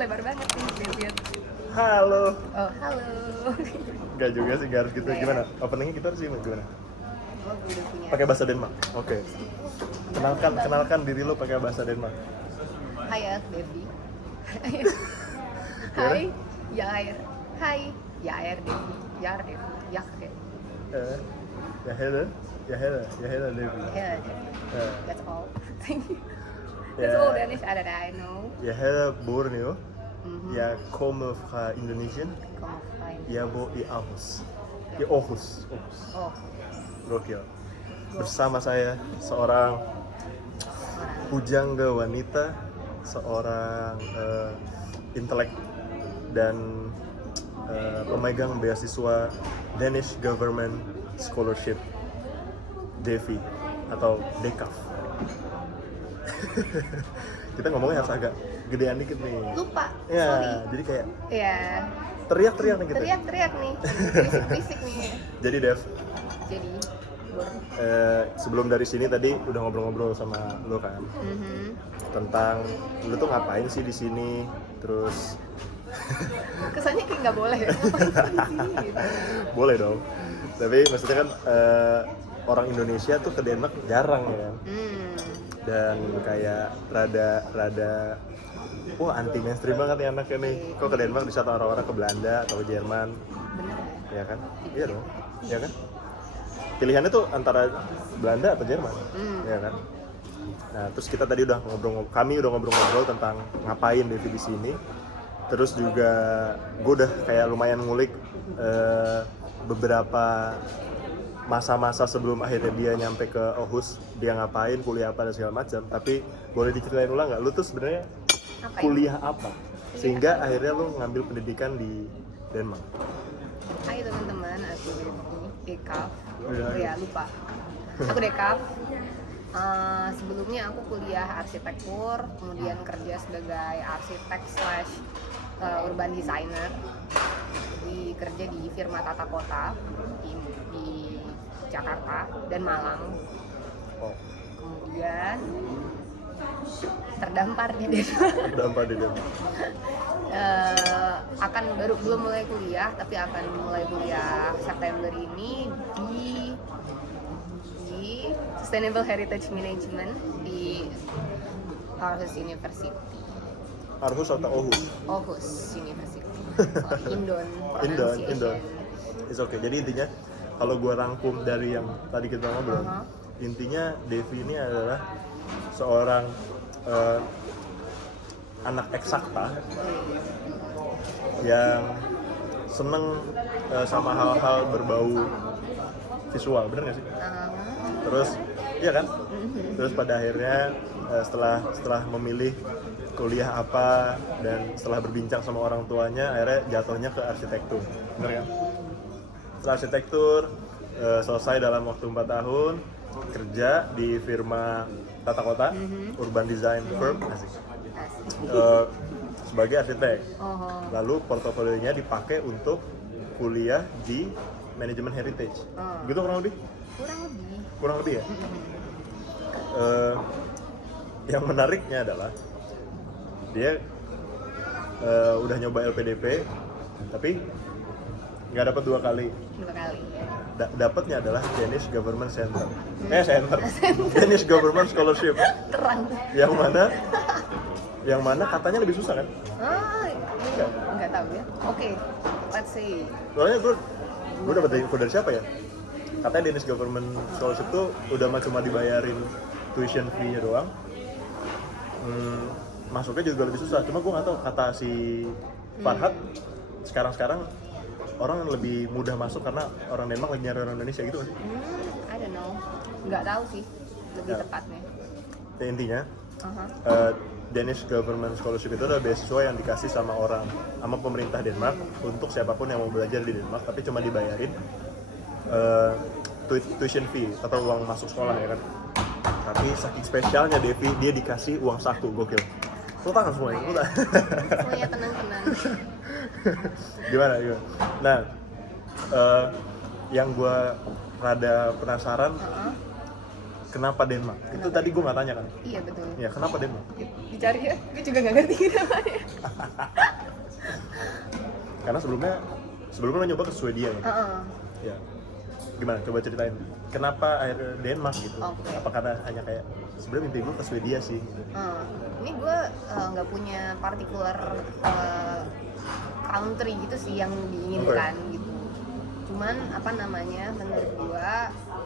lebar banget nih lihat. Halo. Oh, halo. Enggak juga sih, enggak harus gitu. Nggak ya? Gimana? Openingnya kita harus gimana? Oh, gue udah punya. Pakai bahasa Denmark. Oke. Kenalkan diri lo pakai bahasa Denmark. Hai ya, Devi. Hai, Yair. Hai, Yair Devi. Yair Devi. Devi. Ya hello Devi. Yeah, Devi. Eh, That's all. Thank you. Ja. That's all Danish that I know. Jeg hedder Borneo. Mhm. Jeg kommer fra Indonesia. Come fine. Jeg bor i Aarhus. Di Aarhus. Oh, Gokil. Bersama saya seorang pujangga wanita, seorang intelek dan pemegang beasiswa Danish Government Scholarship DEVI atau DECAF. Kita ngomongnya harus agak gedean dikit nih. lupa. Ya, Sorry. jadi kayak Ya, teriak-teriak nih kita. teriak-teriak nih. Berisik nih. Jadi Dev, Jadi, Bor. sebelum dari sini tadi udah ngobrol-ngobrol sama lo kan tentang lo tuh ngapain sih di sini, terus Kesannya kayak nggak boleh ya. Ngapain sih di sini gitu. boleh dong. Tapi maksudnya kan orang Indonesia tuh ke Denmark jarang ya kan, dan kayak rada wah anti mainstream banget nih anaknya nih. Kok ke Denmark di saat orang-orang ke Belanda atau ke Jerman, Bener ya? ya kan? Iya dong, ya kan? Pilihannya tuh antara Belanda atau Jerman, ya kan? Nah, terus kita tadi kami udah ngobrol-ngobrol tentang ngapain Devi di sini. Terus juga gue udah kayak lumayan ngulik beberapa masa-masa sebelum akhirnya dia nyampe ke Aarhus, dia ngapain, kuliah apa dan segala macam. Tapi boleh diceritain ulang nggak? Lu tuh sebenarnya Apa kuliah apa? Sehingga akhirnya lu ngambil pendidikan di Denmark. Hai teman-teman, aku Devi, Dekaf. Iya. Oh ya, lupa. Aku Dekaf. Sebelumnya aku kuliah arsitektur, kemudian kerja sebagai arsitek / urban designer. Kerja di firma tata kota di Jakarta dan Malang. Oh, Kemudian terdampar di Denmark. dampak di Denmark. Belum mulai kuliah, tapi akan mulai kuliah September ini di Sustainable Heritage Management di Aarhus University. Aarhus atau Aarhus? Aarhus University. Sorry, Indon. Indon. It's okay. Jadi intinya kalau gue rangkum dari yang tadi kita ngobrol, intinya Devi ini adalah seorang anak eksakta yang seneng sama hal-hal berbau visual, bener nggak sih? Terus, iya kan? Terus pada akhirnya setelah memilih kuliah apa dan setelah berbincang sama orang tuanya, akhirnya jatuhnya ke arsitektur, bener kan? Setelah arsitektur selesai dalam waktu 4 tahun, kerja di firma tata kota, urban design firm, sebagai arsitek. Lalu portofolionya dipakai untuk kuliah di manajemen heritage. Gitu kurang lebih? Kurang lebih ya? Yang menariknya adalah dia udah nyoba LPDP tapi nggak dapat 2 kali. 2 kali ya. Dapatnya adalah Danish Government Center. Danish Government Scholarship. Terang. Yang mana katanya lebih susah kan? Nggak tahu ya. Oke, let's see. Soalnya gue dapat info dari siapa ya? Katanya Danish Government Scholarship tuh udah cuma dibayarin tuition fee-nya doang. Masuknya juga lebih susah. Cuma gue nggak tahu, kata si Farhad sekarang orang lebih mudah masuk karena orang Denmark lagi nyari orang Indonesia gitu sih. I don't know. Nggak tahu sih lebih tepatnya. Ya, intinya Danish Government Scholarship itu adalah beasiswa yang dikasih sama pemerintah Denmark untuk siapapun yang mau belajar di Denmark, tapi cuma dibayarin tuition fee atau uang masuk sekolah ya kan. Tapi saking spesialnya Devi, dia dikasih uang saku, gokil. Lu tangan semuanya, lu tangan. Semuanya tenang-tenang. Gimana? Nah, yang gue rada penasaran, kenapa Denmark? Itu tadi gue nggak tanya kan? Iya betul. Ya kenapa Denmark? Dicari ya, gue juga nggak ngerti namanya. Karena sebelumnya lo nyoba ke Swedia ya? Ya. Gimana? Coba ceritain. Kenapa akhirnya Denmark gitu? Oke. Apa karena hanya kayak sebenarnya mimpi gue ke Swedia sih? Gitu. Ini gue nggak punya particular country gitu sih yang diinginkan gitu. Cuman apa namanya, menurut gue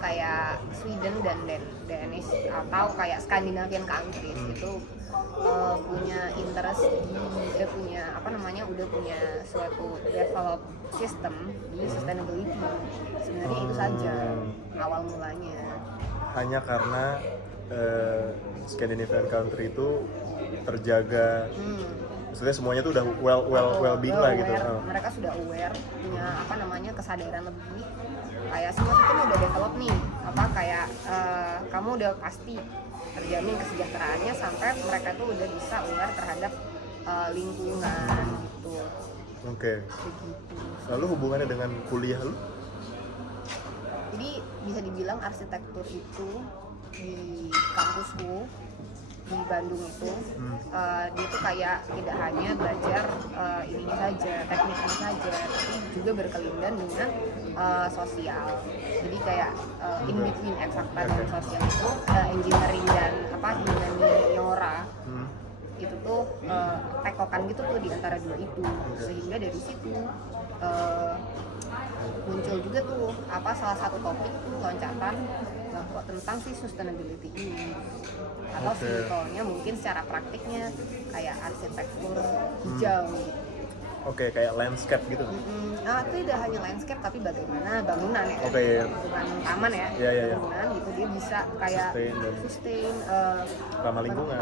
kayak Sweden dan Danish atau kayak Scandinavian countries itu punya interest punya apa namanya, udah punya suatu develop system di sustainability. Sebenarnya itu saja awal mulanya. Hanya karena Scandinavian country itu terjaga, maksudnya semuanya tuh udah well being lah gitu. Mereka sudah aware, punya apa namanya, kesadaran lebih. Kayak semua sistem udah develop nih, apa kayak kamu udah pasti terjamin kesejahteraannya sampai mereka tuh udah bisa aware terhadap lingkungan gitu. Oke. Begitu. Lalu hubungannya dengan kuliah lu? Jadi bisa dibilang arsitektur itu di kampusku di Bandung itu dia tuh kayak tidak hanya belajar ininya saja, tekniknya saja, tapi juga berkelindan dengan sosial. Jadi kayak in between eksakta dan sosial itu engineering dan apa humaniora itu tuh tekokan gitu tuh di antara dua itu, sehingga dari situ muncul juga tuh apa salah satu topik tuh loncatan bahwa tentang si sustainability ini, atau simpelnya mungkin secara praktiknya kayak arsitektur hijau gitu. Oke, kayak landscape gitu. Nah, itu tidak hanya landscape tapi bagaimana bangunan ya. Iya. Bukan taman ya. Iya. Bangunan gitu dia bisa kayak sustain ramah lingkungan.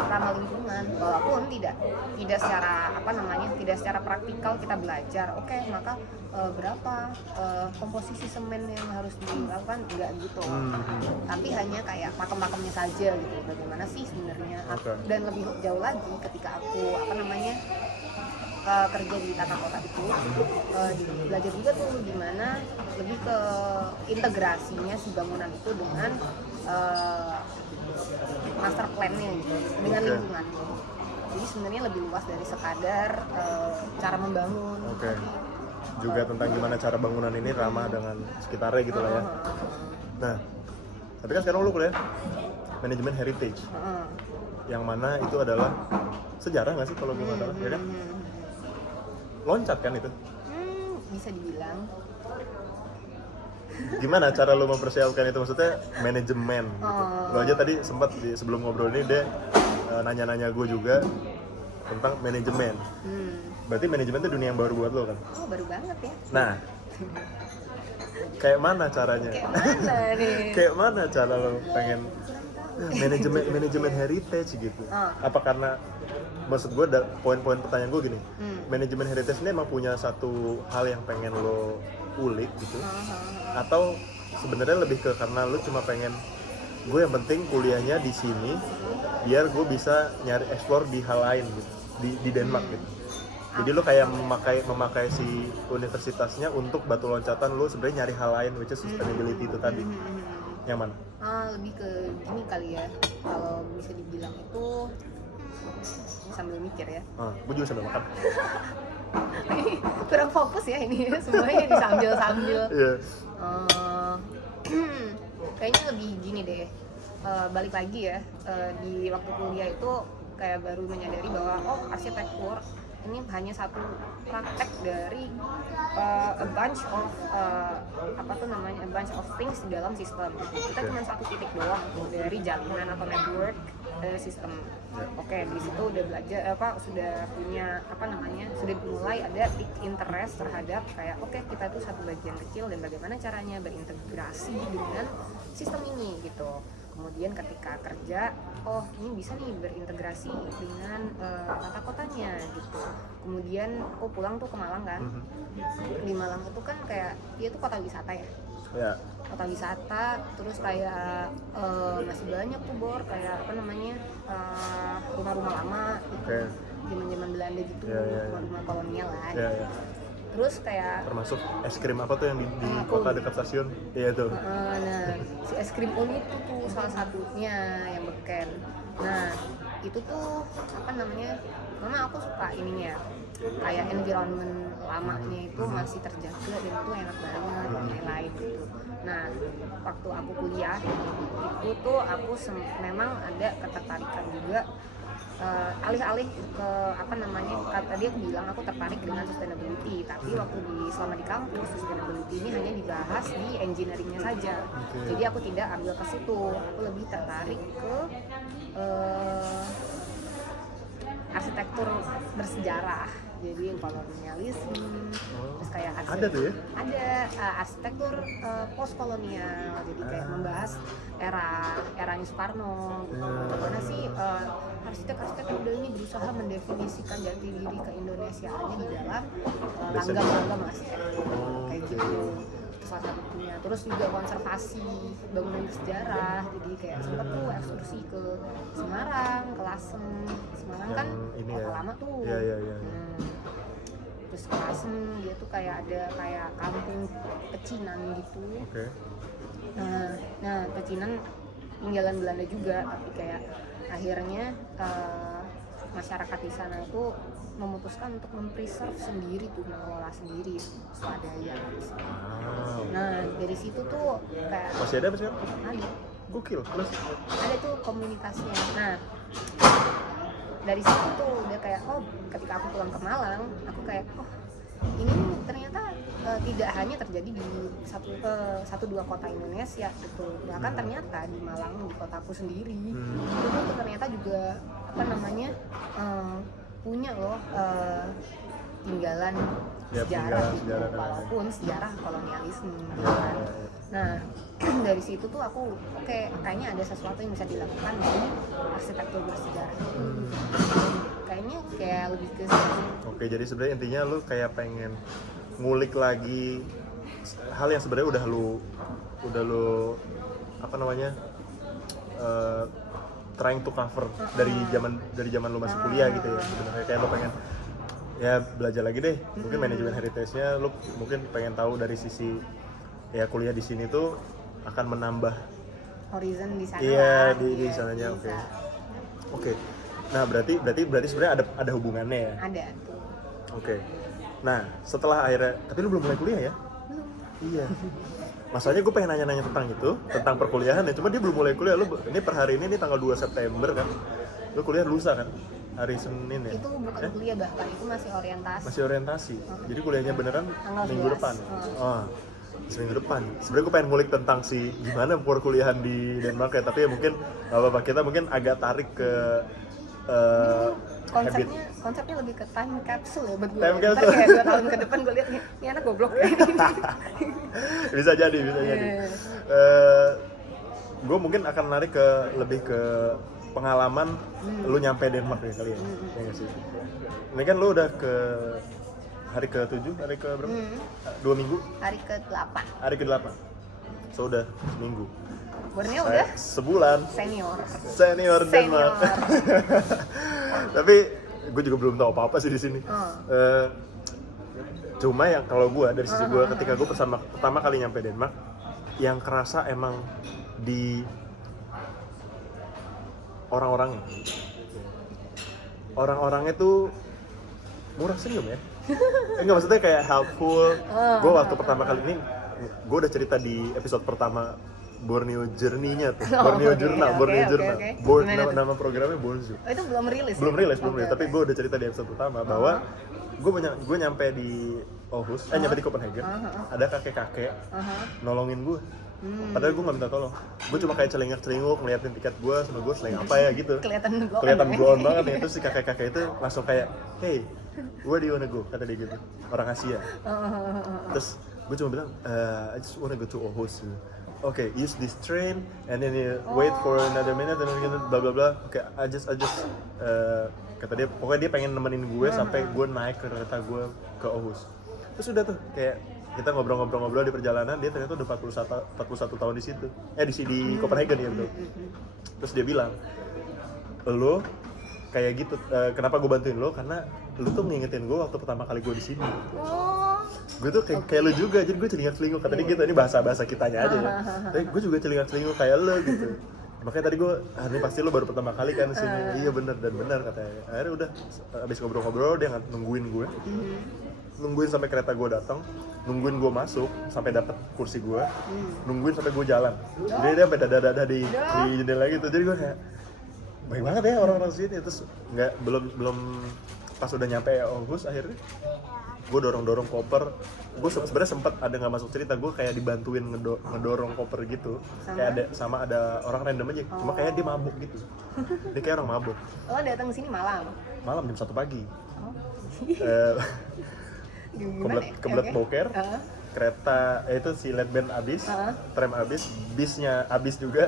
Walaupun tidak secara apa namanya, tidak secara praktikal kita belajar. Oke, maka berapa komposisi semen yang harus dilakukan, enggak gitu. Tapi hanya kayak pakem-pakemnya saja gitu. Bagaimana sih sebenarnya? Dan lebih jauh lagi ketika aku apa namanya kerja di tata kota itu, belajar juga tuh gimana lebih ke integrasinya si bangunan itu dengan master plan-nya gitu, dengan lingkungan. Jadi sebenarnya lebih luas dari sekadar cara membangun. Juga tentang gimana cara bangunan ini ramah dengan sekitarnya gitu lah ya. Nah, tapi kan sekarang lu kuliah manajemen heritage, yang mana itu adalah sejarah nggak sih kalau gue nggak salah, ya kan? Loncat kan itu? Bisa dibilang. Gimana cara lo mempersiapkan itu, maksudnya manajemen gitu. Lo aja tadi sempat sebelum ngobrol ini dia nanya-nanya gue juga tentang manajemen. Berarti manajemen itu dunia yang baru buat lo kan? Oh, baru banget ya. Nah, kayak mana caranya? Kayak mana cara lo pengen manajemen heritage gitu? Apa karena, maksud gue poin-poin pertanyaan gue gini, manajemen heritage ini emang punya satu hal yang pengen lo ulik gitu, atau sebenarnya lebih ke karena lo cuma pengen, gue yang penting kuliahnya di sini biar gue bisa nyari explore di hal lain gitu, di Denmark gitu. Jadi lo kayak memakai si universitasnya untuk batu loncatan lo sebenarnya nyari hal lain, which is sustainability itu tadi. Yang mana? Lebih ke gini kali ya, kalau bisa dibilang itu sambil mikir ya. Gue juga sambil makan. Kurang fokus ya ini, semuanya disambil-sambil. Kayaknya lebih gini deh, balik lagi ya, di waktu kuliah itu kayak baru menyadari bahwa arsitektur ini hanya satu praktek dari a bunch of a bunch of things di dalam sistem. Kita cuma satu titik doang dari jalinan atau network sistem. Oke, di situ udah belajar sudah punya sudah mulai ada peak interest terhadap kayak kita tuh satu bagian kecil dan bagaimana caranya berintegrasi dengan sistem ini gitu. Kemudian ketika kerja, ini bisa nih berintegrasi dengan tata kotanya gitu. Kemudian aku pulang tuh ke Malang kan. Di Malang itu kan kayak dia tuh kota wisata ya. Kota wisata, terus kayak masih banyak tuh kayak rumah-rumah lama gitu. Zaman-zaman Belanda gitu, rumah-rumah kolonial lah. Terus kayak termasuk es krim apa tuh yang di kota dekat stasiun? Iya tuh. Nah, si es krim uni itu tuh salah satunya yang beken. Nah itu tuh apa namanya, memang aku suka ininya, kayak environment lamanya itu masih terjaga dan itu enak banget dan lain-lain gitu. Nah waktu aku kuliah itu tuh aku memang ada ketertarikan juga, alih-alih ke apa namanya, tadi aku bilang aku tertarik dengan sustainability, tapi waktu selama di kampus sustainability ini hanya dibahas di engineeringnya saja. Jadi aku tidak ambil ke situ, aku lebih tertarik ke arsitektur bersejarah, jadi kolonialisme, terus kayak ada tuh ya? Ada arsitektur postkolonial, jadi kayak membahas eranya Soekarno gitu. Bagaimana sih arsitek udah ini berusaha mendefinisikan jati diri keindonesiaannya di dalam langgam arsitektur kayak gitu. Itu salah satunya. Terus juga konservasi bangunan bersejarah, jadi kayak sempat tuh ekskursi ke Semarang, ke Lasem. Semarang kan kota lama tuh. Iya. Terus ke Lasem, dia tuh kayak ada kayak kampung pecinan gitu. Nah pecinan tinggalan Belanda juga, tapi kayak akhirnya masyarakat di sana itu memutuskan untuk mempreserve sendiri tuh, mengelola sendiri swadaya. Nah dari situ tuh kayak masih ada apa sih? Ada. Gokil. Terus ada tuh komunitasnya. Nah dari situ tuh udah kayak ketika aku pulang ke Malang, aku kayak ini ternyata tidak hanya terjadi di satu dua kota Indonesia gitu, bahkan ternyata di Malang, di kotaku sendiri itu tuh ternyata juga apa namanya punya loh tinggalan sejarah gitu, walaupun sejarah kolonialisme gitu kan. Nah dari situ tuh aku kayaknya ada sesuatu yang bisa dilakukan di arsitektur bersejarah itu. Kayaknya kayak lebih ke situ. Oke, jadi sebenarnya intinya lu kayak pengen ngulik lagi hal yang sebenarnya udah lu apa namanya trying to cover dari zaman lu masih kuliah gitu ya. Sebenarnya kayak lu pengen ya belajar lagi deh, mungkin manajemen heritage-nya lu mungkin pengen tahu dari sisi ya kuliah di sini tuh akan menambah horizon di sana. Iya, di sananya. Oke. Nah, berarti sebenarnya ada hubungannya ya? Ada tuh. Oke. Nah, setelah akhirnya, tapi lu belum mulai kuliah ya? Belum. Iya. Masalahnya gue pengen nanya-nanya tentang itu, tentang perkuliahan ya, cuma dia belum mulai kuliah. Lu ini per hari ini tanggal 2 September kan? Lu kuliah lusa kan? Hari Senin ya? Itu bukan kuliah, bahkan itu masih orientasi. Masih orientasi. Jadi kuliahnya beneran tanggal minggu 11. depan. Seminggu depan. Sebenarnya gue pengen ngulik tentang gimana perkuliahan di Denmark ya, tapi ya mungkin Bapak kita mungkin agak tarik ke konsepnya lebih ke time capsule ya buat gue. Time capsule. Kayak 2 tahun ke depan gue lihat ini anak goblok ya. bisa jadi. Gue mungkin akan narik lebih ke pengalaman lu nyampe Denmark ya kali ya. Ya nggak sih? Ini kan lu udah ke hari ke-7, hari ke berapa? 2 minggu? Hari ke-8. Hari ke-8. So udah seminggu. Borneo udah sebulan. Senior Denmark. Tapi gue juga belum tahu apa-apa sih di sini. Cuma yang kalau gue dari sisi gue ketika gue pertama kali nyampe Denmark, yang kerasa emang di orang-orangnya tuh murah senyum ya. Enggak, maksudnya kayak helpful. Gue waktu pertama kali ini, gue udah cerita di episode pertama Borneo Journey-nya tuh. Borneo Journal. Nama programnya Bonzu. Itu belum rilis. Tapi gue udah cerita di episode pertama bahwa gue nyampe di Aarhus, nyampe di Copenhagen. Ada kakek-kakek nolongin gue. Padahal gue nggak minta tolong, gue cuma kayak celingak-celinguk ngeliatin tiket gue sama gue selain apa ya gitu. Kelihatan blow on banget ya. Terus si kakek-kakek itu langsung kayak, hey, where do you wanna go? Kata dia gitu, orang Asia. Terus gue cuma bilang, I just wanna go to Aarhus. Okay, use this train and then you wait for another minute and then bla bla bla. Okay, I just kata dia, pokoknya dia pengen nemenin gue sampai gue naik kereta gue ke Aarhus. Terus udah tuh kayak kita ngobrol-ngobrol di perjalanan, dia ternyata udah 41 tahun di situ. Di Copenhagen ya betul. Terus dia bilang, lo kayak gitu, kenapa gue bantuin lo? Karena lo tuh ngingetin gue waktu pertama kali gue di sini. gue tuh kayak lu juga, jadi gue celingak-celinguk katanya gitu, ini bahasa kitanya aja ya. Tapi gue juga celingak-celinguk kayak lu gitu. Makanya tadi gue, ini pasti lu baru pertama kali kan sini. Iya bener katanya. Akhirnya udah, abis ngobrol-ngobrol dia nungguin gue. Nungguin sampai kereta gue datang, nungguin gue masuk sampai dapat kursi gue, nungguin sampai gue jalan. Jadi dia sampai dada di jendela gitu. Jadi gue kayak baik banget ya orang-orang sini. Terus belum pas udah nyampe August akhirnya gue dorong koper. Gue sebenarnya sempat ada nggak masuk cerita, gue kayak dibantuin ngedorong koper gitu. Kayak ada orang random aja, cuma kayak dia mabuk gitu. Dia kayak orang mabuk. Lo datang ke sini malam Jam 1 pagi. Gimana Kebelet boker. Kereta itu si led band abis, tram abis, bisnya abis juga,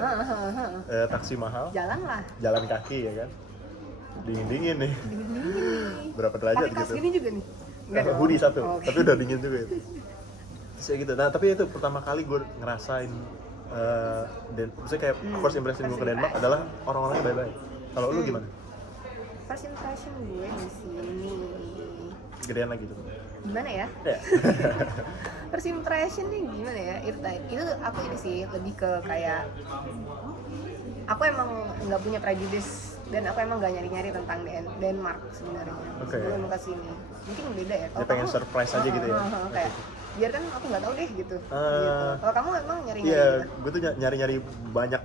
taksi mahal, jalan kaki ya kan, dingin nih, berapa derajat gitu, pakai kaos gini juga nih, hoodie satu, tapi udah dingin juga itu, terus ya gitu. Nah tapi itu pertama kali gue ngerasain, dan maksudnya kayak first impression gue ke Denmark adalah orang-orangnya baik-baik. Kalau lu gimana? First impression gue di sini Gedean lagi tuh. Gimana ya? First impression nih gimana ya? Itu aku ini sih lebih ke kayak aku emang nggak punya prejudice dan aku emang nggak nyari-nyari tentang Denmark sebenarnya sebelum ke sini. Mungkin beda ya. Dia pengen surprise aja gitu ya. Kayak biar kan aku nggak tahu deh gitu. Kalau kamu emang nyari-nyari? Iya, gitu? gue tuh nyari-nyari banyak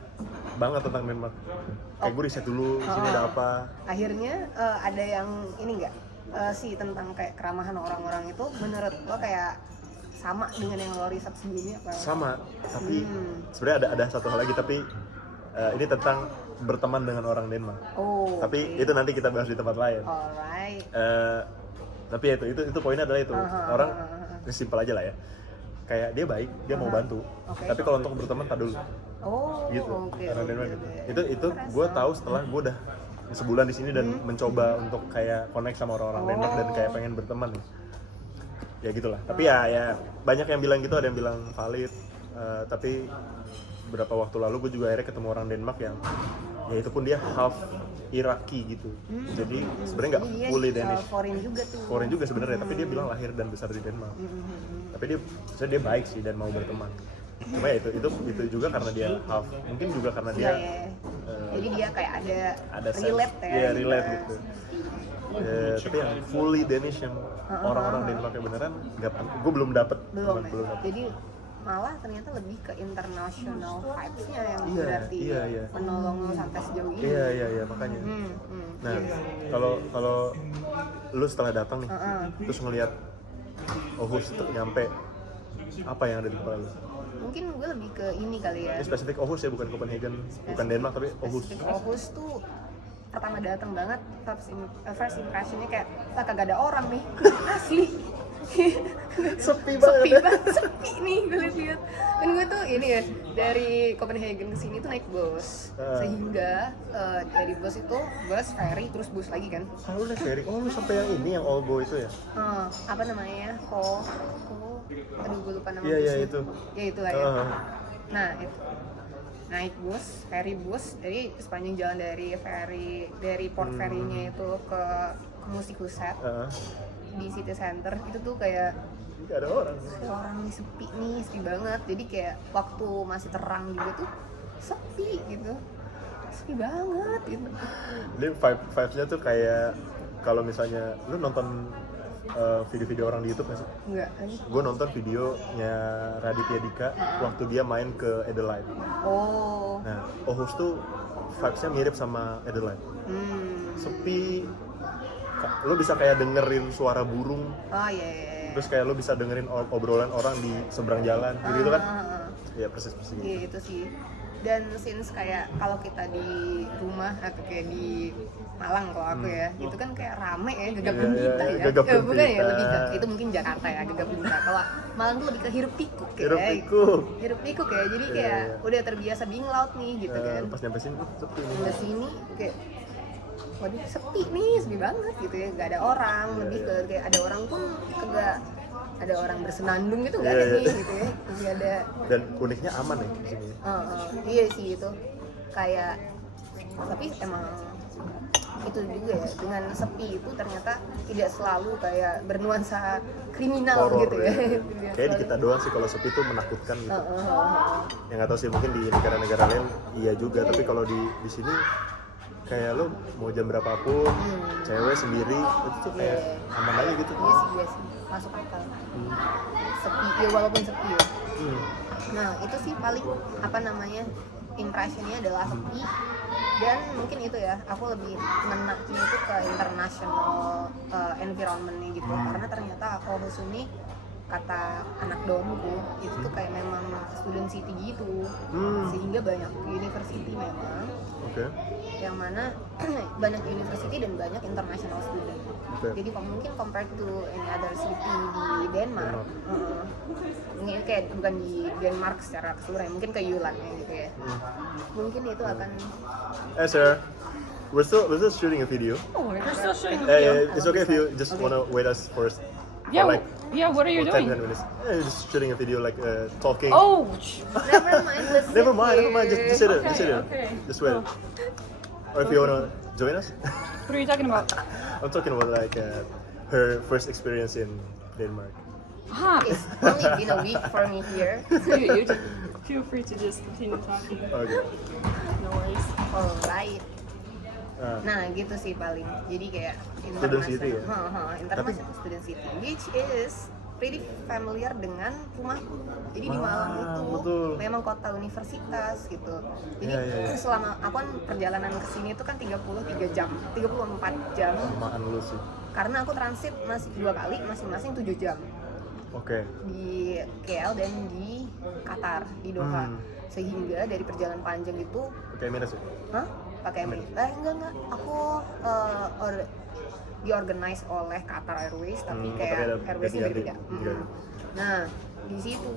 banget tentang Denmark. Kayak gue riset dulu sini ada apa. Akhirnya ada yang ini nggak? Sih tentang kayak keramahan orang-orang itu menurut lo kayak sama dengan yang lo riset sebelumnya apa? Sama, tapi sebenarnya ada satu hal lagi, tapi ini tentang berteman dengan orang Denmark. Tapi itu nanti kita bahas di tempat lain. Alright. Tapi itu poinnya adalah itu orang simpel aja lah ya. Kayak dia baik, dia mau bantu. Tapi kalau untuk berteman tak dulu. Gitu. Orang Denmark gitu. Itu gue tahu setelah gue udah sebulan di sini dan mencoba untuk kayak connect sama orang-orang Denmark dan kayak pengen berteman. Ya gitulah. Tapi ya banyak yang bilang gitu, ada yang bilang valid. Tapi beberapa waktu lalu gue juga akhirnya ketemu orang Denmark yang ya itu pun dia half Iraki gitu. Jadi sebenarnya nggak fully Danish. Foreign juga sebenarnya, tapi dia bilang lahir dan besar di Denmark. Tapi dia baik sih dan mau berteman. Cuma ya itu juga karena dia half, mungkin juga karena dia jadi dia kayak ada relate ya. Iya, relate gitu. Tapi yang fully Danish yang orang-orang Denmark yang beneran gue belum dapet. Belum. Jadi malah ternyata lebih ke international vibes-nya yang berarti menolong lo sampai sejauh ini. Iya makanya. Nah, kalau lu setelah datang nih, terus ngelihat Aarhus nyampe, apa yang ada di kepala lu? Mungkin gue lebih ke ini kali ya. Ini spesifik Aarhus ya, bukan Copenhagen, bukan Denmark, tapi Aarhus. Aarhus tuh pertama datang banget first impression-nya kayak kagak ada orang nih, asli. Sepi banget. Sepi nih gue lihat. Dan gue tuh ini ya dari Copenhagen ke sini tuh naik bus. Sehingga dari bus itu ferry terus bus lagi kan. Lu naik ferry. Lu sampai yang ini yang Aalbo itu ya? Apa namanya? Aduh gue lupa nama busnya. Iya itu. Ya itulah ya. Nah, itu. Naik bus, ferry bus. Jadi sepanjang jalan dari port ferry-nya itu ke Musikhuset. Di city center itu tuh kayak gak ada orang nih, sepi banget. Jadi kayak waktu masih terang juga tuh sepi banget gitu. Jadi vibes-nya tuh kayak kalau misalnya lu nonton video-video orang di YouTube nggak sih? Enggak. Gue nonton videonya Raditya Dika waktu dia main ke Adelaide. Nah, Aarhus tuh vibes-nya mirip sama Adelaide. Sepi. Lo bisa kayak dengerin suara burung. Terus kayak lo bisa dengerin obrolan orang di seberang jalan gitu kan. Ya persis gitu. Iya itu sih. Dan since kayak kalau kita di rumah atau kayak di Malang kalau aku ya, itu kan kayak rame ya, gegap gempita ya. Bukan ya, lebih ke itu mungkin Jakarta ya, gegap gempita. Kalau Malang tuh lebih ke hiruk pikuk ya. Hiruk pikuk ya. Jadi kayak udah terbiasa being loud nih gitu kan. Pas nyampe sini sepi. Di sini kayak waduh sepi banget gitu ya, nggak ada orang. Lebih ke kayak ada orang pun kagak ada orang bersenandung gitu, nggak ada nih gitu ya, nggak ada. Dan uniknya aman ya di sini. Iya sih itu kayak, tapi emang itu juga ya, dengan sepi itu ternyata tidak selalu kayak bernuansa kriminal Horor gitu ya. ya. Kayak di kita doang sih kalau sepi tuh menakutkan gitu. Yang nggak tahu sih, mungkin di negara-negara lain iya juga, tapi kalau di sini kayak lo mau jam berapapun, cewek sendiri itu tuh kayak aman aja gitu. Iya sih, masuk akal. Sepi ya, walaupun sepi ya. Nah itu sih paling apa namanya, impressionnya adalah sepi. Dan mungkin itu ya, aku lebih ngenaknya itu ke international environment-nya gitu. Karena ternyata aku Hosuni, kata anak domku, itu tuh kayak memang student city gitu. Sehingga banyak university memang. Yang mana banyak university dan banyak international student. Jadi mungkin compared to any other city di Denmark, mungkin kayak bukan di Denmark secara keseluruhan, mungkin ke Yulan ya gitu ya. Mungkin itu akan. Hey sir, we're still shooting a video. Oh, we're still shooting a video. It's okay if you just wanna wait us first. Yeah, for like what are you for 10 doing? minutes. Just shooting a video, like talking. Oh, Never mind, let's Never mind. sit Just sit here. it. Just sit it. okay. Just wait. Or if you wanna join us. What are you talking about? I'm talking about like her first experience in Denmark. It's only been a week for me here. You feel free to just continue talking. Okay. No worries. Alright. Nah gitu sih paling. Jadi kayak Student city ya? international student city, which is pretty familiar dengan rumahku. Jadi di Malang itu betul. memang kota universitas gitu. Jadi Iya. selama aku kan perjalanan ke sini itu kan 34 jam. Samaan lu sih. Karena aku transit masih 2 kali, masing-masing 7 jam. Oke. Di KL dan di Qatar, di Doha. Sehingga dari perjalanan panjang itu Oke, minus ya? pakai Emirates. Enggak. Aku diorganize oleh Qatar Airways, tapi tapi kayak ada Airwaysnya ganti-ganti. beda. Nah, di situ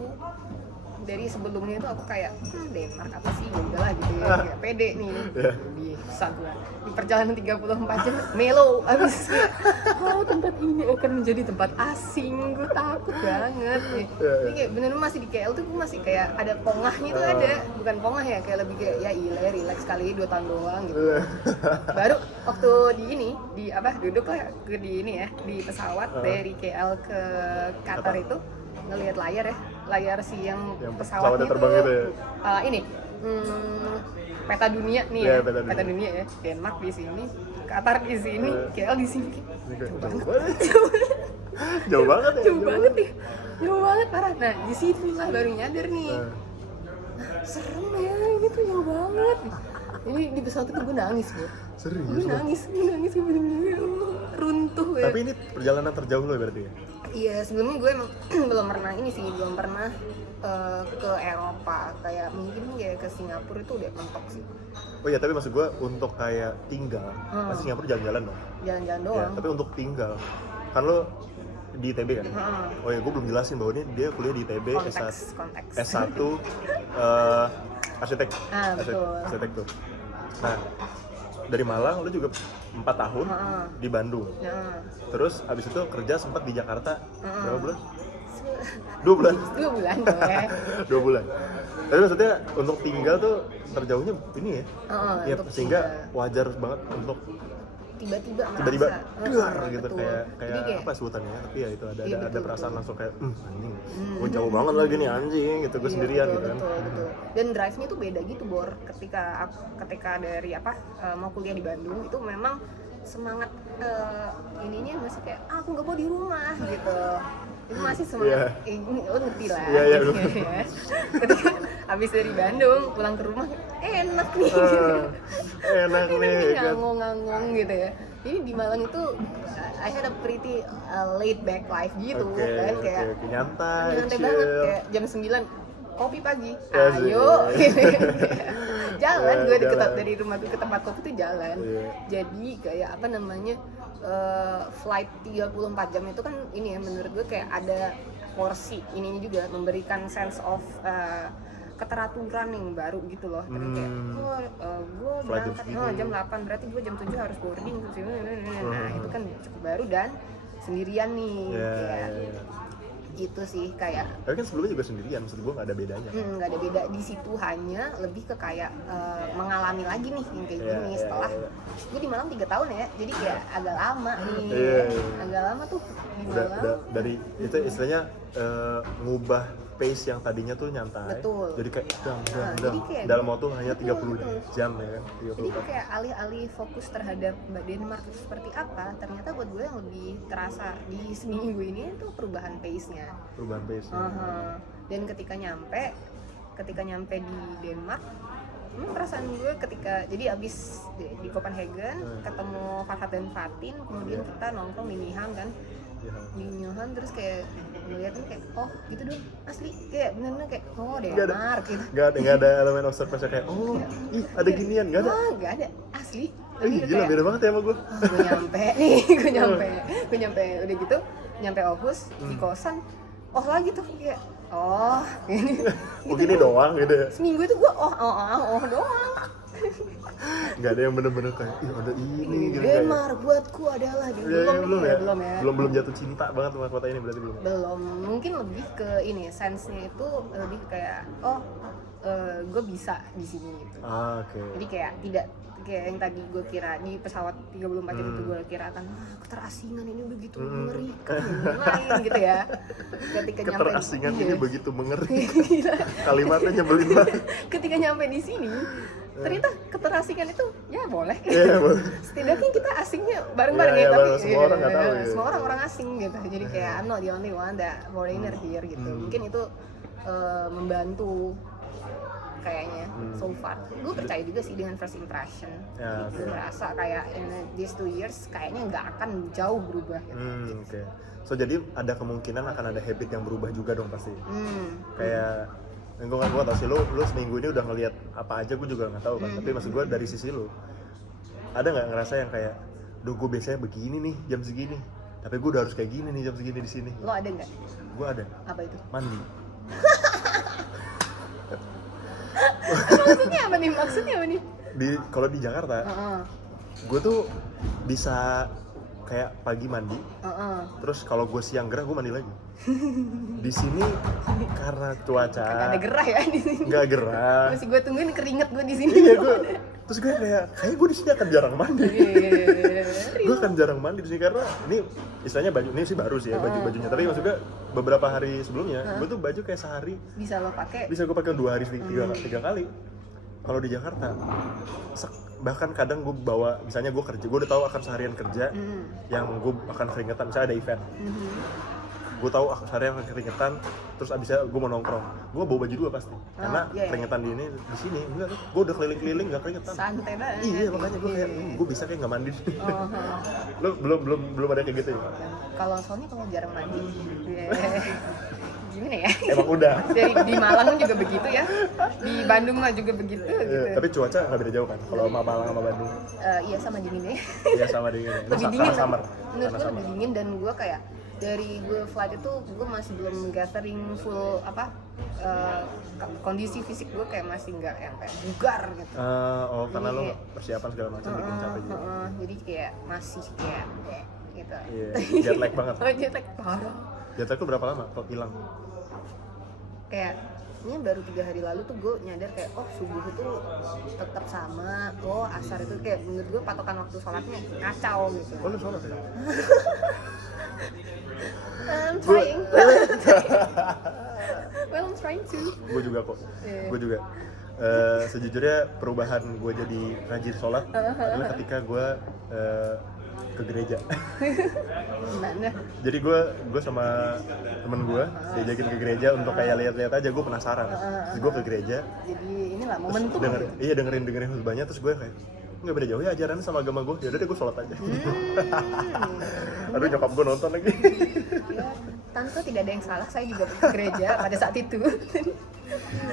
dari sebelumnya itu aku kayak Denmark apa sih, ya udahlah gitu ya, kayak pede nih. Yeah. Bisa gua di perjalanan 34 jam melo abis tempat ini akan menjadi tempat asing, gue takut banget nih. Ini kayak bener masih di KL tuh gue masih kayak ada pongahnya tuh ada, bukan pongah ya, kayak lebih kayak ya ile relax kali 2 tahun doang gitu. Baru waktu di ini di apa duduk lah di ini ya di pesawat dari KL ke Qatar itu ngelihat layar si yang pesawatnya terbang tuh gitu ya? ini peta dunia nih Ya, ya, peta dunia ya, Denmark di sini, Qatar di sini, KL di sini. Jauh banget ya? Jauh banget parah. Nah di situ lah baru nyadar nih, serem ya ini tuh jauh banget. Ini di pesawat itu gue nangis bu. Serius? Gue nangis gue bener-bener runtuh ya. Tapi ini perjalanan terjauh lo berarti ya? Iya, sebelumnya gue emang belum pernah ke Eropa, kayak mungkin kayak ke Singapura itu udah mentok sih. Oh iya, tapi maksud gue untuk kayak tinggal, pasti Singapura jalan-jalan dong? Jalan-jalan Ya, doang. tapi untuk tinggal, kan lo di ITB kan? Oh ya, gue belum jelasin bahwa ini dia kuliah di ITB Konteks. S1 arsitek, Betul. arsitektur. Nah, dari Malang lo juga 4 tahun di Bandung. Terus abis itu kerja sempat di Jakarta berapa bulan? 2 bulan. 2 bulan ya. 2 bulan. Tapi maksudnya untuk tinggal tuh terjauhnya ini ya? Ya untuk sehingga tinggal. wajar banget untuk tiba-tiba duar gitu, betul. kayak Jadi apa sebutannya, tapi ya itu ada Iya, ada betul, perasaan betul. langsung kayak anjing, gue jauh banget lagi nih anjing gitu, gue Iya, sendirian betul, gitu kan. betul. Dan drive-nya tuh beda gitu Bor, ketika dari mau kuliah di Bandung itu memang semangat ininya masih kayak aku nggak mau di rumah gitu. Itu masih semangat ini lo ngerti lah. Iya, gitu ya. Ketika habis dari Bandung pulang ke rumah enak nih. Enak nih kan. ngangong gitu ya. Jadi di Malang itu I had a pretty laid back life gitu kan, kayak nyantai, banget, chill. kayak jam 9 kopi pagi, Asik. ayo jalan, gue deket jalan. dari rumah gue ke tempat kopi tuh jalan. Iya. Jadi kayak apa namanya, flight 34 jam itu kan ini ya, menurut gue kayak ada porsi ininya juga, memberikan sense of keteraturan yang baru gitu loh. Tapi kayak gue Flight berangkat jam 8, berarti gue jam 7 harus boarding. Nah itu kan cukup baru dan sendirian nih. Iya, Kayak, iya. itu sih kayak Tapi kan sebelumnya juga sendirian, maksud gue nggak ada bedanya. nggak ada beda di situ, hanya lebih ke kayak mengalami lagi nih yang kayak Iya, gini iya, setelah iya. gue di Malang 3 tahun ya, jadi kayak agak lama nih. Iya, iya. Agak lama tuh di Udah Malang. dari itu istilahnya ngubah pace yang tadinya tuh nyantai. Betul. Jadi kayak dang jadi kayak dalam waktu hanya 30 betul. jam ya kan. Jadi kayak alih-alih fokus terhadap Mbak Denmark itu seperti apa, ternyata buat gue yang lebih terasa di seminggu ini tuh perubahan pace-nya. Perubahan pace. Dan ketika nyampe di Denmark, perasaan gue ketika jadi abis di Copenhagen ketemu Farhad dan Fatin, kemudian kita nongkrong di Nihang kan, di Nihang, terus kayak ngeliatin kayak oh gitu dong, asli kayak bener-bener kayak oh Denmark gitu. Nggak ada elemen observasi kayak oh ih ada ginian, nggak ada. Nggak ada, asli. Gila beda banget ya sama gue. Gue nyampe nih, gue nyampe udah gitu, nyampe Aarhus di kosan, oh lagi tuh kayak oh gini. Oh gini doang gitu ya. Seminggu itu gue oh doang. Nggak ada yang bener-bener kayak ih ada ini gitu. Denmark buatku adalah gitu. Belum ya. Belum ya. Belum jatuh cinta banget sama kota ini berarti belum. Belum, mungkin lebih ke ini sense-nya itu lebih kayak gue bisa di sini gitu. Oke. Jadi kayak tidak kayak yang tadi gue kira di pesawat 34 jam itu gue kira akan keterasingan ini begitu mengerikan lain gitu ya. Ketika nyampe Keterasingan ini begitu mengerikan. Kalimatnya nyebelin banget. Ketika nyampe di sini ternyata keterasingan itu ya boleh. Iya, boleh. Setidaknya kita asingnya bareng-bareng Iya, ya, tapi semua orang nggak tahu gitu. semua orang asing gitu. Jadi kayak I'm not the only one that foreigner here gitu. Mungkin itu membantu kayaknya so far. Gue percaya juga sih dengan first impression. Ya, Gue merasa kayak in these 2 years kayaknya nggak akan jauh berubah gitu. Oke. So jadi ada kemungkinan akan ada habit yang berubah juga dong pasti. Kayak gue nggak tahu sih lu seminggu ini udah ngelihat apa aja gue juga nggak tahu kan. Tapi maksud gue dari sisi lu ada nggak ngerasa yang kayak, duh gue biasanya begini nih jam segini, tapi gue udah harus kayak gini nih jam segini di sini. Lo ada nggak? Gue ada. Apa itu? Mandi. Maksudnya apa nih? Kalau di Jakarta, gue tuh bisa kayak pagi mandi, terus kalau gue siang gerah gue mandi lagi. Di sini karena cuaca Gak ada gerah ya di sini. nggak gerah. Masih gue tungguin keringet gue di sini. Iya terus gue kayak gue di sini akan jarang mandi. Gue akan jarang mandi di sini karena ini istilahnya baju ini sih baru sih ya bajunya. Tapi maksudnya beberapa hari sebelumnya gue tuh baju kayak sehari Bisa lo pakai. bisa gue pakai 2 hari 3 kali. Kalau di Jakarta bahkan kadang gue bawa, misalnya gue kerja, gue udah tahu akan seharian kerja yang gue akan keringetan, misalnya ada event, gue tahu seharian akan keringetan, terus abisnya gue mau nongkrong, gue bawa baju 2 pasti, karena keringetan di sini enggak, gue udah keliling-keliling nggak keringetan. Santai banget. Iya makanya gue kayak gue bisa kayak nggak mandi. Lo belum ada kayak gitu ya? Kalau soalnya kalau jarang mandi, gimana ya? Emang udah. Dari di Malang juga begitu ya, di Bandung mah juga begitu. Gitu. Tapi cuaca nggak beda jauh kan? Kalau Malang sama Bandung? Iya sama dinginnya. Iya sama dingin. Lebih dingin. Summer. Menurut gue lebih dingin, dan gue kayak dari gue flight itu gue masih belum gathering full kondisi fisik gue, kayak masih nggak yang kayak bugar gitu. Karena lo persiapan segala macam bikin capek juga. Jadi kayak masih kayak gitu. Iya, jet lag banget. Jet lag parah. Jet lag tuh berapa lama kalau hilang? Kayak ini baru 3 hari lalu tuh gue nyadar kayak oh subuh itu tetap sama, oh asar itu kayak menurut gue patokan waktu sholatnya kacau gitu. Oh lu sholat ya? I'm trying. Well, I'm trying to. Gue juga kok. Gue juga. Sejujurnya perubahan gue jadi rajin sholat adalah ketika gue ke gereja. Gimana? Jadi gue sama temen gue diajakin ke gereja untuk kayak lihat-lihat aja, gue penasaran. Terus gue ke gereja. Jadi inilah momentum. Dengerin khutbahnya, terus gue kayak nggak beda jauh ya ajarannya sama agama gue. Yaudah deh gue sholat aja. Aduh nyokap gue nonton lagi. Ya, tante tidak ada yang salah, saya juga ke gereja pada saat itu.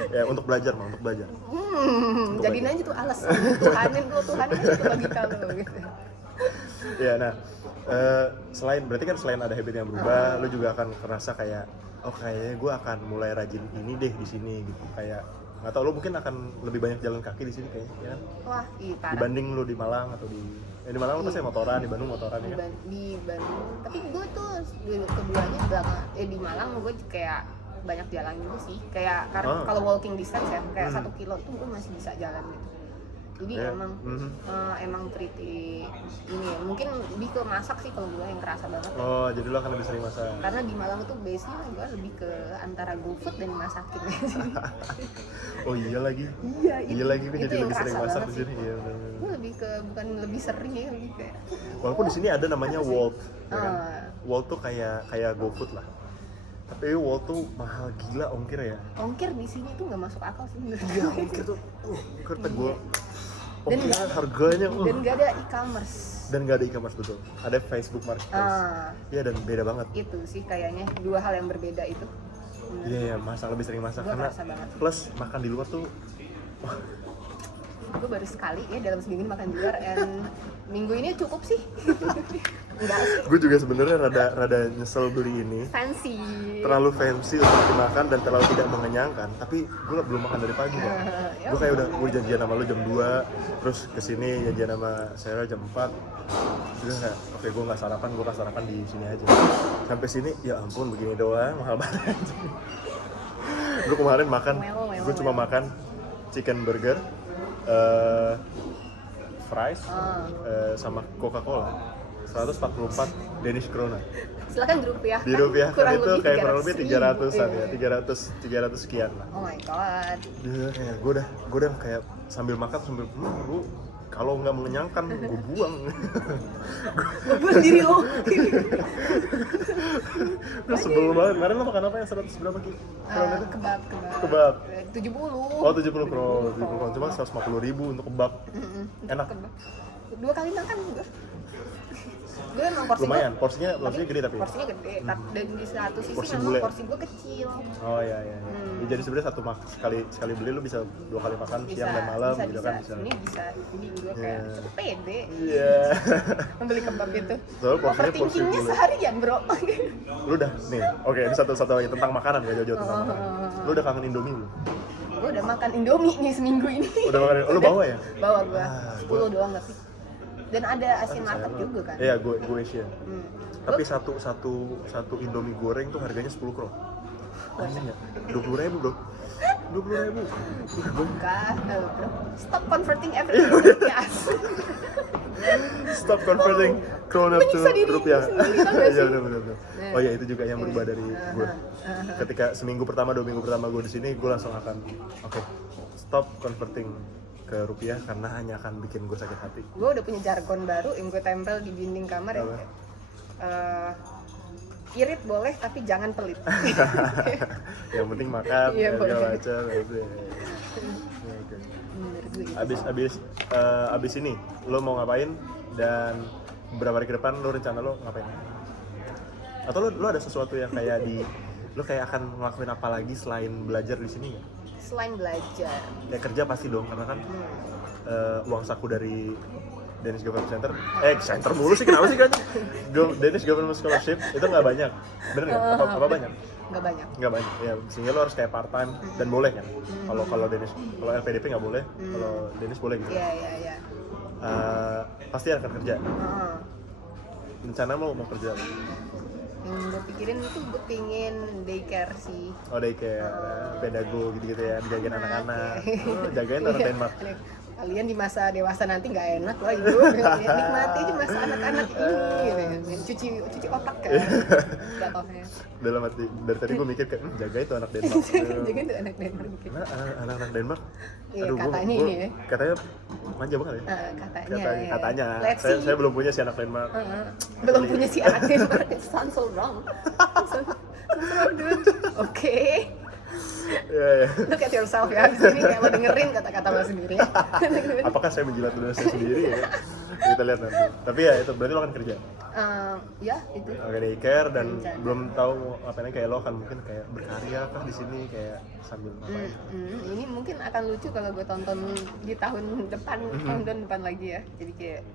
Ya untuk belajar Jadiin aja tuh alasan Tuhanin itu bagi kalau gitu. Ya nah, berarti kan selain ada habit yang berubah, lu juga akan ngerasa kayak oh kayaknya gue akan mulai rajin ini deh di sini gitu, kayak nggak tahu, lo mungkin akan lebih banyak jalan kaki di sini kayaknya, ya kan? Wah, parah. Dibanding lo di Malang atau di Malang lo pasti motoran, di Bandung motoran ya. Di Bandung. Tapi gue tuh keduanya belakang di Malang gue kayak banyak jalan juga sih. Kayak karena kalau walking distance ya, kayak 1 kilo tuh gue masih bisa jalan gitu. Jadi emang pretty ini ya. Mungkin lebih ke masak sih kalau gue yang kerasa banget. Oh, jadi lo akan lebih sering masak. Karena di Malang tuh base-nya gue lebih ke antara GoFood dan masakin. Oh iya lagi. Iya lagi gue jadi lebih sering masak di sini. Iya benar. Gue lebih ke bukan lebih sering ya, lebih kayak. Walaupun di sini ada namanya Wolt, ya kan? Wolt tuh kayak GoFood lah. Tapi Wolt tuh mahal gila ongkir ya. Ongkir di sini tuh nggak masuk akal sih menurut Iya, gue. ongkir tuh kata gue. Ongkirnya harganya dan nggak ada e-commerce. Dan nggak ada e-commerce, betul. Ada Facebook Marketplace. Iya, dan beda banget. Itu sih kayaknya dua hal yang berbeda itu. Iya, masak lebih sering masak Gua karena kerasa banget. plus makan di luar tuh Gue baru sekali ya dalam seminggu ini makan di luar, and minggu ini cukup sih. Enggak sih. gue juga sebenarnya rada nyesel beli ini. Fancy. Terlalu fancy untuk dimakan dan terlalu tidak mengenyangkan, tapi gue belum makan dari pagi kan. Gue kayak udah janjian sama lu jam 2, terus kesini janjian sama Sarah jam 4. Udah kayak oke, gue nggak sarapan di sini aja. Sampai sini ya ampun begini doang, mahal banget. Gue kemarin makan, gue cuma makan chicken burger, fries, sama Coca-Cola 144 Danish krona. Silakan dirupiahkan. Dirupiahkan itu kayak kurang lebih 300-an ya, 300 sekian lah. Oh my god. Kayak gue udah kayak sambil makan sambil gue kalau nggak mengenyangkan gue buang. Gue buang diri lo. Terus sebel banget. Kemarin lo makan apa yang 100 berapa Ki? Kebab. 70. Oh 70 kron. Cuma 150.000 untuk kebab. Enak. Kebab. 2 kali makan gue. Gue emang lumayan, porsinya gede tapi. Porsinya gede, dan di satu sisi porsi memang bule. Porsi gue kecil. Oh iya. Ya, jadi sebenarnya sekali beli lu bisa 2 kali makan siang dan malam gitu kan bisa. Ini bisa. Jadi gue kayak pede. Iya. Membeli kebab itu. Soalnya porsinya porsi Overthinkingnya bule. seharian bro. Lu udah nih, oke ini satu lagi tentang makanan, gak jauh-jauh tentang makanan. Lu udah kangen Indomie belum? Gue udah makan Indomie nih seminggu ini. Udah makan, lu bawa ya? Bawa gue, 10 doang gak sih? Dan ada Asian market juga kan? Iya, gue Asian. Tapi satu Indomie goreng tuh harganya 10 kron. Anjing ya? 20.000 bro. 20.000. Bukan, bro. Stop converting everything. Yes. Stop converting krona to rupiah. Iya benar. Oh ya, itu juga yang berubah dari gue. Ketika 2 minggu pertama gue di sini, gue langsung akan stop converting ke rupiah karena hanya akan bikin gue sakit hati. Gue udah punya jargon baru yang gue tempel di dinding kamar ya. Irit boleh tapi jangan pelit. Yang penting makan, iya, segala macam gitu. Abis ini lo mau ngapain dan beberapa hari ke depan lo rencana lo ngapain? Atau lo ada sesuatu yang kayak lo kayak akan ngelakuin apa lagi selain belajar di sini nggak? Selain belajar Ya kerja pasti dong, karena kan uang saku dari Danish Government Center mulu sih, kenapa sih kan? Danish Government Scholarship itu nggak banyak, bener nggak? Apa banyak? Nggak banyak, ya sehingga lo harus kayak part time dan boleh kan? Kalau LPDP nggak boleh, kalau Danish boleh gitu. Iya. Pasti akan kerja. Rencana mau kerja apa? Yang gue pikirin itu gue pingin daycare sih. Oh daycare, pedago gitu-gitu ya, jagain anak-anak. Jagain orang Denmark. Kalian di masa dewasa nanti nggak enak lah hidup, nikmati aja masa anak-anak ini, cuci otak kan, jatuhnya. Dalam hati, dari tadi gue mikir kayak jaga itu anak Denmark. Jaga itu anak Denmark. Nah, anak-anak Denmark. Iya, katanya ini ya. Katanya manja banget ya. Katanya. Saya belum punya si anak Denmark. Belum punya si anak Denmark. It sounds so wrong. Oke. Yeah. Look at yourself ya, disini kayak lo dengerin kata-kata lo sendiri. Apakah saya menjilat dulu saya sendiri ya? Kita lihat nanti. Tapi ya itu berarti lo akan kerja? Ya itu. Oke, daycare dan belum tahu apa kayak lo akan mungkin kayak berkarya kah di sini kayak sambil ngapain? Ini mungkin akan lucu kalau gue tonton di tahun depan lagi ya. Jadi kayak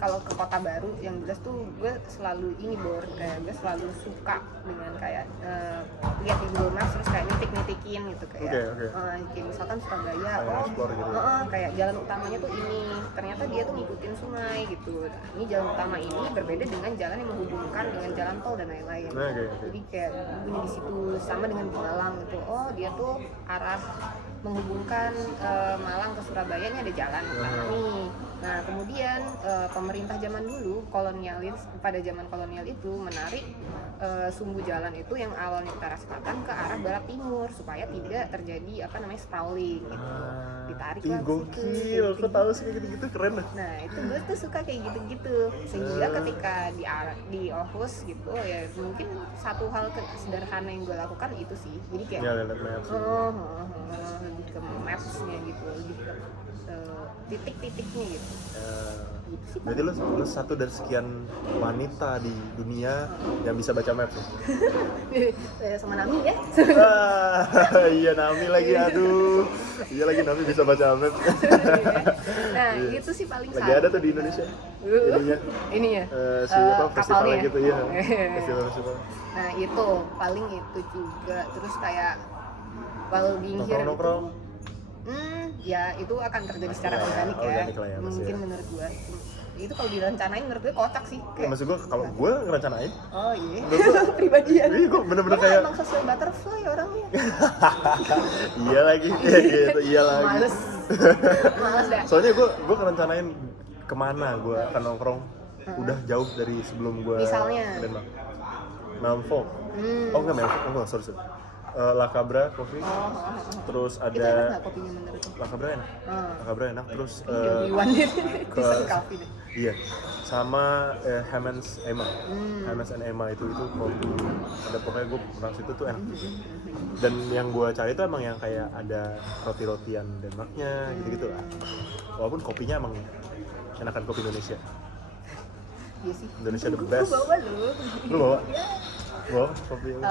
Kalau ke kota baru yang jelas tuh gue selalu kayak gue selalu suka dengan kayak lihat di Google Maps terus kayak nitik-nitikin gitu kayak Oke. kayak misalkan Surabaya, Kayak explore gitu. kayak jalan utamanya tuh ini, ternyata dia tuh ngikutin sungai gitu. Nah, ini jalan utama ini berbeda dengan jalan yang menghubungkan dengan jalan tol dan lain-lain. Oke. Jadi kayak bunyi di situ sama dengan di Malang gitu. Oh dia tuh arah menghubungkan Malang ke Surabaya ini ada jalan utama nih. Nah kemudian pemerintah zaman dulu pada zaman kolonial itu menarik sumbu jalan itu yang awalnya ke arah selatan ke arah barat timur supaya tidak terjadi sprawling gitu. Ditarik Ih, lah gokil, aku tahu sih kayak gitu-gitu keren lah. Nah itu gue tuh suka kayak gitu-gitu sehingga ketika di Aarhus gitu ya mungkin satu hal sederhana yang gue lakukan itu sih, jadi kayak Ya, lihat maps. lebih ke maps-nya gitu, lebih ke titik-titiknya gitu. Gitu sih. Berarti lo satu dari sekian wanita di dunia yang bisa baca maps ya? Sama Nami ya. Iya Nami lagi, aduh. Iya lagi Nami bisa baca maps. Nah Iya. itu sih paling Lagi ada tuh di Indonesia. Ininya. ya Festivalnya kapalnya gitu ya. Festival. Nah itu paling itu juga, terus kayak while being here Nongkrong. ya itu akan terjadi secara organik ya. Organik lah ya, pasti Mungkin ya. menurut gua itu kalau direncanain menurut gue kocak sih. Ya, maksud gue kalau gue ngerencanain, Oh iya. menurut gua, Pribadi ya. iya gue bener-bener Lo kayak emang sesuai butterfly orangnya. iya lagi, gitu, iya lagi. Males dah. Soalnya gue ngerencanain kemana gue akan nongkrong udah jauh dari sebelum gue Misalnya? ke Denmark. Melfort. Oh enggak Melfort, enggak, sorry. La Cabra Coffee. Terus Itu enak ada nggak kopinya menurut lo? La Cabra enak. La Cabra enak. Terus Iwan ke Decent Coffee deh. iya, sama Hamens Emma. Hamens and Emma itu kopi. Ada pokoknya gue pernah situ tuh enak. Dan yang gue cari tuh emang yang kayak ada roti-rotian Denmarknya gitu-gitu lah. Walaupun kopinya emang enakan kopi Indonesia. Iya sih. Indonesia the best. Gue bawa lu. Lu bawa? Iya. Bawa kopi apa?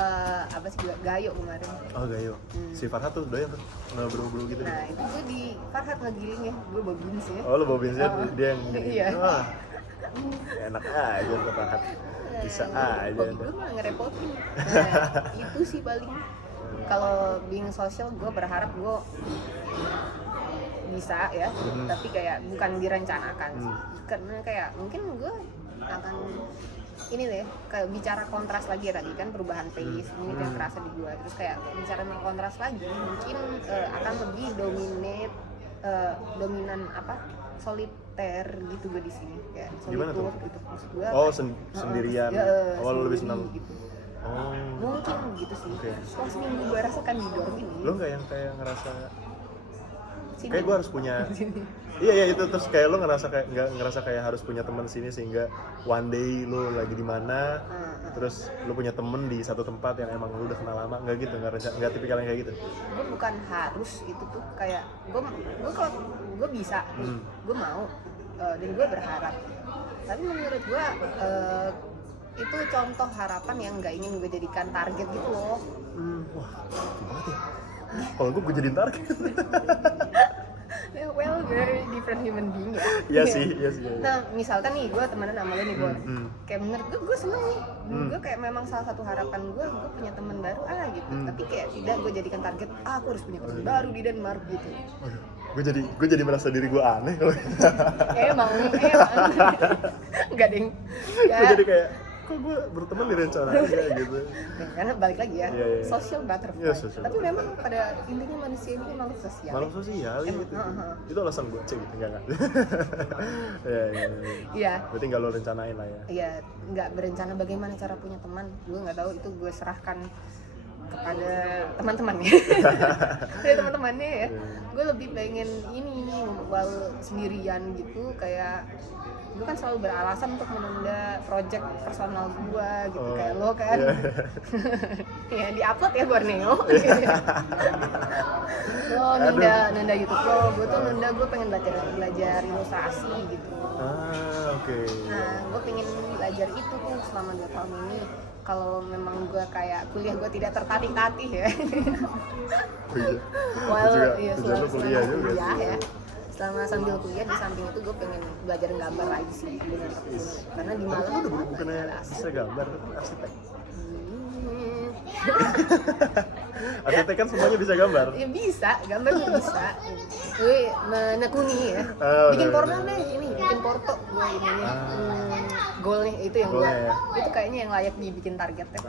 Apa sih Gayo kemarin. Oh Gayo. Si Farhat tuh doyan tuh ngebrew gitu. Nah itu gue di Farhat ngegiling ya, gue bawa beans ya. Oh lu bawa bensin, dia yang gini. Iya. Wah, enak aja tuh Farhat. Bisa aja. Hobi gue mah ngerepotin. Nah itu sih paling. Kalau being sosial gue berharap gue bisa ya, tapi kayak bukan direncanakan sih. Karena kayak mungkin gue akan ini deh kayak bicara kontras lagi ya, tadi kan perubahan pace ini yang kerasa di gue, terus kayak bicara tentang kontras lagi mungkin akan lebih dominan soliter gitu gue di sini, kayak Gimana tuh? solitude gitu maksud gue. Oh sendirian. Awal lu lebih senang. gitu. Oh. Mungkin gitu sih. Oke. Setelah seminggu gue rasakan di dorm ini. Lu nggak yang kayak ngerasa sini. kayak gue harus punya iya itu, terus kayak lu ngerasa kayak nggak ngerasa kayak harus punya teman sini sehingga one day lu lagi di mana terus lu punya temen di satu tempat yang emang lu udah kenal lama, nggak gitu, nggak tipikal yang kayak gitu. Gue bukan harus itu tuh, kayak gue kalau gue bisa gue mau dan gue berharap, tapi menurut gue itu contoh harapan yang nggak ingin gue jadikan target gitu loh. Wah gimana ya kalau gue jadiin target. Well, very different human being ya. Iya sih. Nah, misalkan nih gue temenan sama lo nih, gue kayak menurut gue seneng nih. Gue kayak memang salah satu harapan gue punya teman baru gitu. Tapi kayak tidak gue jadikan target, aku harus punya teman baru di Denmark gitu. Gue jadi merasa diri gue aneh loh. Emang enggak deng. Ya. Gue jadi kayak kok gue berteman direncanain ya gitu. Nah, karena balik lagi ya, Iya. social butterfly. Iya, social Tapi memang pada intinya manusia ini makhluk sosial. Makhluk sosial gitu. Itu alasan gue cek gitu, enggak. Iya. Iya. Berarti nggak lo rencanain lah ya. Iya, nggak berencana bagaimana cara punya teman. Gue nggak tahu, itu gue serahkan kepada teman-temannya. Dari teman-temannya ya. Gue lebih pengen ini ngobrol sendirian gitu, kayak gue kan selalu beralasan untuk menunda project personal gue gitu, kayak lo kan. Ya di-upload ya Borneo. Lo nunda YouTube lo, gue tuh nunda, gue pengen belajar ilustrasi gitu. Oke. Nah, gue pengen belajar itu tuh selama 2 tahun ini. Kalau memang gue kayak kuliah gue tidak tertatih-tatih ya. Oh iya. Well, Juga, iya, tujuan lo kuliah juga sih. ya. selama sambil kuliah di samping itu gue pengen belajar gambar aja sih dengan tekun. Karena di Malang tuh bukannya bisa gambar arsitek. Arsitek kan semuanya bisa gambar. Ya bisa, gambar tuh bisa. Gue menekuni ya. Bikin porno deh ini, bikin porto gue ininya. Goalnya itu yang gue, Goalnya ya. itu kayaknya yang layak dibikin target ya.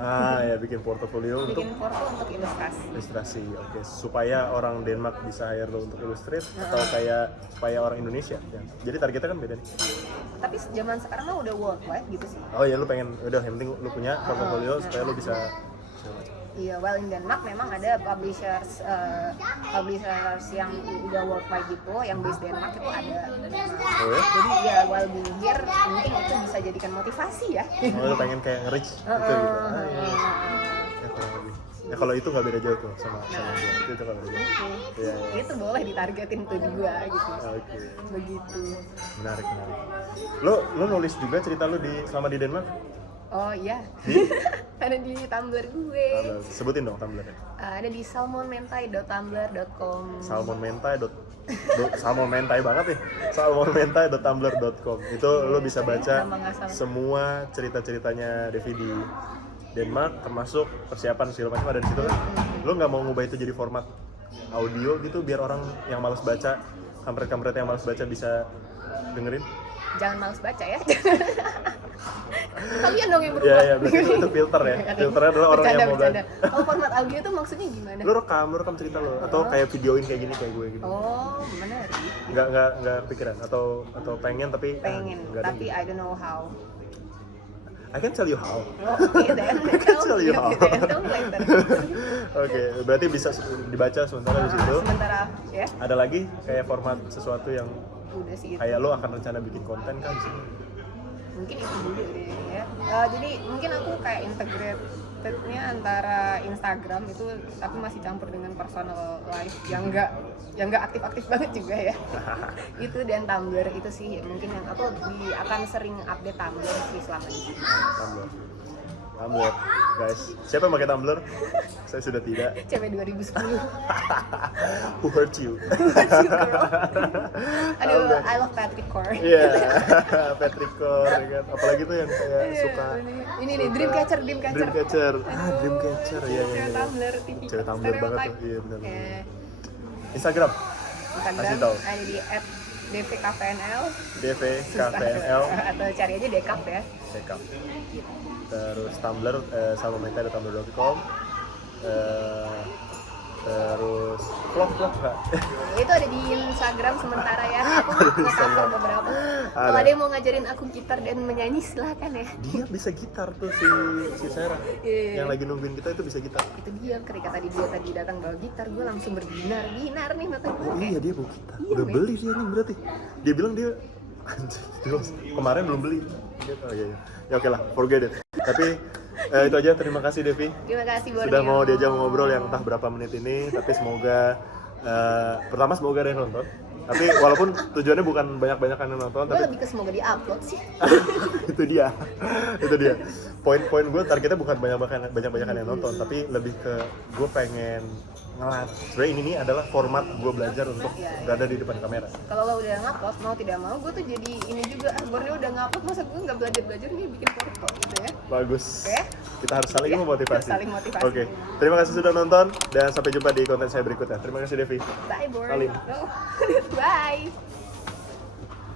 Ya bikin portofolio untuk Bikin porto untuk ilustrasi. ilustrasi. Oke, supaya orang Denmark bisa hire lo untuk illustrate atau kayak supaya orang Indonesia ya. Jadi targetnya kan beda nih. Tapi zaman sekarang mah udah worldwide gitu sih. Oh ya, lu pengen udah yang penting lu punya portofolio supaya lu bisa Iya, well in Denmark memang ada publishers yang udah worldwide gitu, yang base Denmark itu ada. Oh ya? Jadi ya while being here mungkin itu bisa jadikan motivasi ya. lu pengen kayak nge-reach itu gitu. Iya. Ya kurang lebih. Ya kalau itu nggak beda jauh tuh sama gue. Itu nggak beda jauh. Iya. Itu boleh ditargetin tuh juga gitu. Oke. Begitu. Menarik. Lu nulis juga cerita lu selama di Denmark? Oh iya. Ada di Tumblr gue. Sebutin dong Tumblr-nya. Ada di salmonmentai.tumblr.com. Salmon mentai banget nih. salmonmentai.tumblr.com. Itu lu bisa baca semua cerita-ceritanya Devi di Denmark, termasuk persiapan segala macam ada di situ kan. Lu nggak mau ngubah itu jadi format audio gitu biar orang yang malas baca, kampret-kampret yang malas baca bisa dengerin? Jangan males baca ya. Kalian dong yang berubah. Iya, berarti itu filter ya. Filternya adalah orang yang mau bercanda. Kalau format audio itu maksudnya gimana? Lu rekam cerita lo atau kayak videoin kayak gini kayak gue gitu. Oh, menarik. Enggak pikiran atau pengen tapi Pengen, tapi I don't know how. I can tell you how. Okay, then tell you how. Tell me later. Oke, berarti bisa dibaca sementara di situ. Sementara ya, Ada lagi kayak format sesuatu yang udah sih itu. kayak lo akan rencana bikin konten kan di sini. Mungkin itu dulu deh ya. Jadi mungkin aku kayak integratednya antara Instagram itu tapi masih campur dengan personal life yang enggak aktif-aktif banget juga ya. Itu dan Tumblr itu sih mungkin yang aku akan sering update Tumblr sih selama ini. Tumblr, guys. Siapa yang pakai Tumblr? Saya sudah tidak. Cewek 2010. Who hurt you? Aduh, I love Patrick Core. Iya, Patrick Core, ya kan. Apalagi tuh yang kayak suka. Ini nih Dreamcatcher. Dreamcatcher, Dreamcatcher, iya. Cewek Tumblr, TV. Cewek Tumblr banget tuh, iya benar. Instagram Instagram ada di @dvkvnl DVKVNL atau cari aja Dekap ya. Dekap. Terus Tumblr salmonmentai.tumblr.com. Terus vlog nggak? Itu ada di Instagram sementara ya. Aku nge-cover beberapa. Kalau ada yang mau ngajarin aku gitar dan menyanyi silahkan ya. Dia bisa gitar tuh si Sarah. Iya. Yang lagi nungguin kita itu bisa gitar. Itu dia ketika dia tadi datang bawa gitar, gue langsung berbinar nih mata gue. Oh iya, dia bawa gitar. Iya, Udah men. beli dia nih berarti. Dia bilang dia kemarin belum beli. Oh iya. Ya oke lah, forget it. Tapi itu aja, terima kasih Devi. Terima kasih Borneo. Sudah mau diajak ngobrol yang entah berapa menit ini, tapi semoga pertama semoga ada yang nonton. Tapi walaupun tujuannya bukan banyak-banyakan yang nonton, Gue tapi lebih ke semoga di-upload sih. itu dia. Poin gue targetnya bukan banyak-banyakan yang nonton, tapi lebih ke gue pengen ngelat. Sebenarnya ini adalah format gue belajar untuk berada di depan kamera. Kalau lo udah ngupload, mau tidak mau, gue tuh jadi ini juga. Borneo udah ngupload, masa gue nggak belajar nih bikin foto gitu ya. Bagus. Oke. Kita harus saling memotivasi. Saling motivasi. Oke. Terima kasih sudah nonton dan sampai jumpa di konten saya berikutnya. Terima kasih Devi. Bye, Borneo. Salim. Bye.